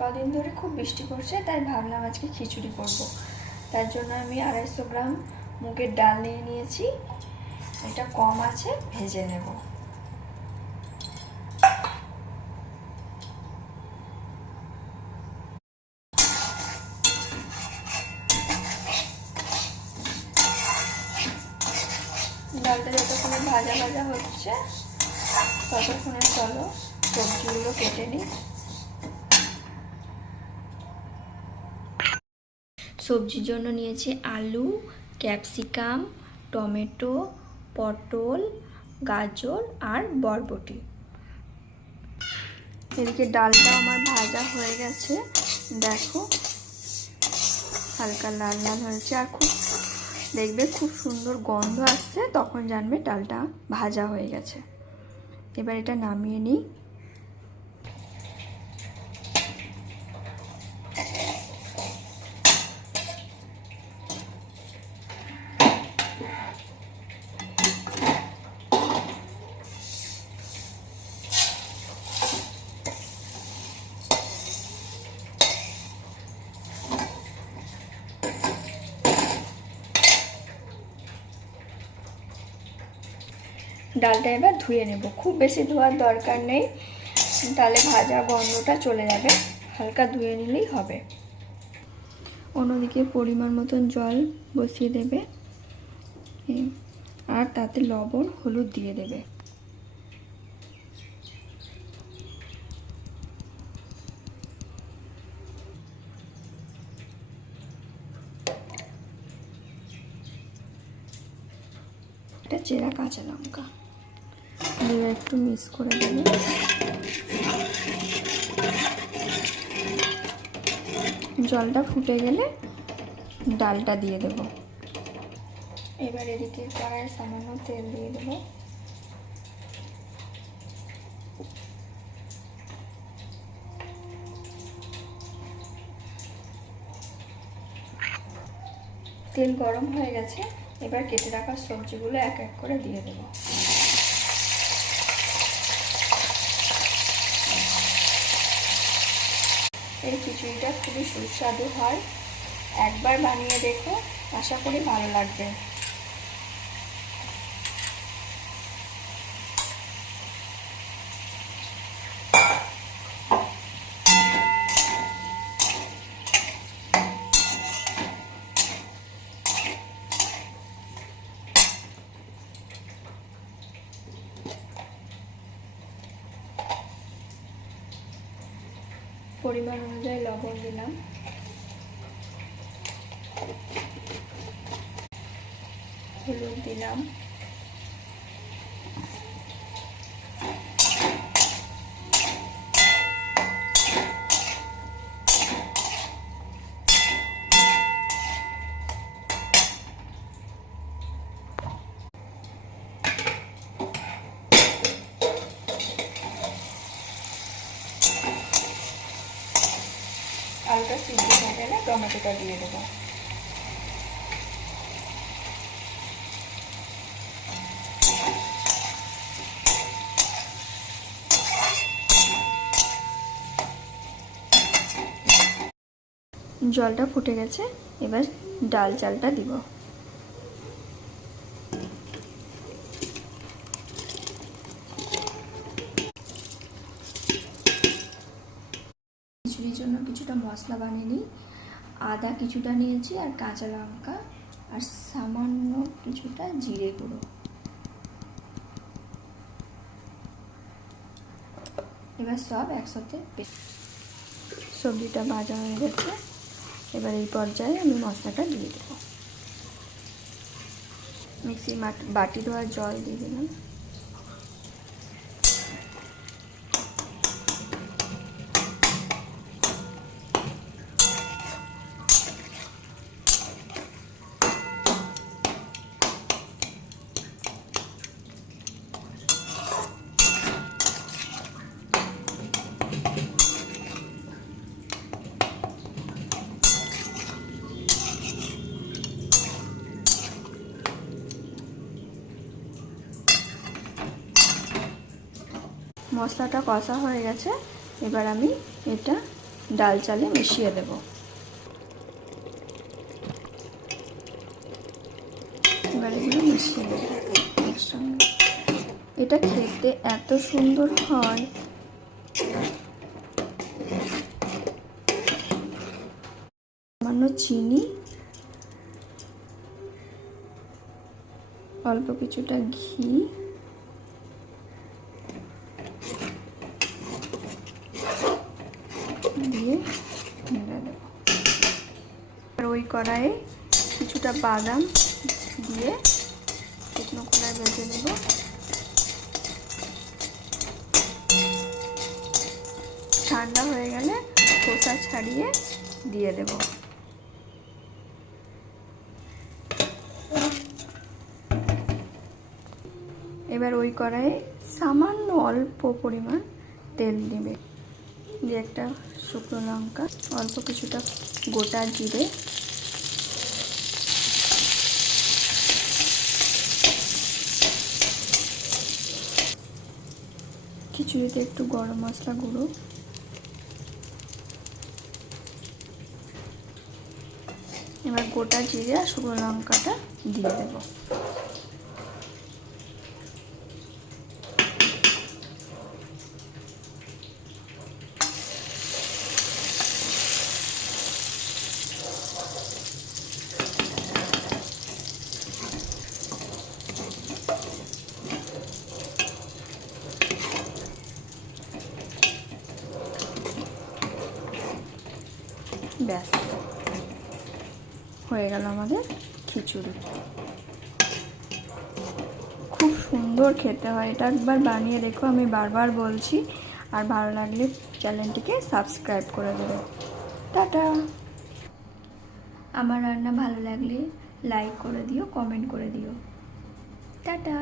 কদিন ধরে খুব বৃষ্টি পড়ছে, তাই ভাবলাম আজকে খিচুড়ি করব। তার জন্য আমি 250 গ্রাম মুগের ডাল নিয়ে নিয়েছি। এটা কম আছে, ভেজে নেব। ডালটা যতক্ষণে ভাজা ভাজা হচ্ছে ততক্ষণে চলো সবজিগুলো কেটে নিই। সবজির জন্য নিয়েছি আলু, ক্যাপসিকাম, টমেটো, পটল, গাজর আর বরবটি। এদিকে ডালটা আমার ভাজা হয়ে গেছে, দেখো হালকা লাল লাল হয়েছে, আর দেখবে খুব সুন্দর গন্ধ আসছে, তখন জানবে ডালটা ভাজা হয়ে গেছে। এবার এটা নামিয়ে নিই। ডালটা এবার ধুয়ে নেব, খুব বেশি ধোয়ার দরকার নেই, তাহলে ভাজা গন্ধটা চলে যাবে, হালকা ধুয়ে নিলেই হবে। অন্যদিকে পরিমাণ মতন জল বসিয়ে দেবে আর তাতে লবণ হলুদ দিয়ে দেবে। একটা চেরা কাঁচা লঙ্কা দিয়ে একটু মিক্স করে দেবে। জলটা ফুটে গেলে ডালটা দিয়ে দেব। এবার এদিকে কড়াইয়ে সামান্য তেল দিয়ে দেব। তেল গরম হয়ে গেছে, এবার কেটে রাখা সবজিগুলো এক এক করে দিয়ে দেব। এই খিচুড়িটা খুবই সুস্বাদু হয়, একবার বানিয়ে দেখো, আশা করি ভালো লাগবে। পরিমাণ অনুযায়ী লবণ দিলাম, হলুদ দিলাম, আলুটা সিদ্ধ হয়ে গেলে টমেটোটা দিয়ে দেবো। জলটা ফুটে গেছে, এবার ডাল চালটা দিব। খিচুড়ির জন্য কিছুটা মশলা বানিয়ে নিই। আদা কিছুটা নিয়েছি আর কাঁচা লঙ্কা আর সামান্য কিছুটা জিরে গুঁড়ো। এবার সব একসাথে সবজিটা ভাজা হয়ে গেছে, এবার এই পর্যায়ে আমি মশলাটা দিয়ে দেবো। মিক্সির বাটি ধোয়ার জল দিয়ে দিলাম। মশলাটা কষা হয়ে গেছে, এবার আমি এটা ডাল চালে মিশিয়ে দেব। এবার এগুলো মিশিয়ে দেব একসঙ্গে। এটা খেতে এত সুন্দর হয়, সামান্য চিনি, অল্প কিছুটা ঘি, দিয়ে নেড়ে দেব। আর ওই কড়াইয়ে কিছুটা বাদাম দিয়ে শুকনো খোলায় ভেজে নেব। ঠান্ডা হয়ে গেলে খোসা ছাড়িয়ে দিয়ে দেব। এবার ওই কড়াইয়ে সামান্য অল্প পরিমাণ তেল নেবে, দিয়ে একটা শুকনো লঙ্কা, অল্প কিছুটা গোটা জিরে, খিচুড়িতে একটু গরম মশলা গুঁড়ো, এবার গোটা জিরে আর শুকনো লঙ্কাটা দিয়ে দেব। ব্যাস হয়ে গেল আমাদের খিচুড়ি। খুব সুন্দর খেতে হয়, এটা একবার বানিয়ে দেখো, আমি বারবার বলছি। আর ভালো লাগলে চ্যানেলটিকে সাবস্ক্রাইব করে দেবে। টাটা। আমার রান্না ভালো লাগলে লাইক করে দিও, কমেন্ট করে দিও। টাটা।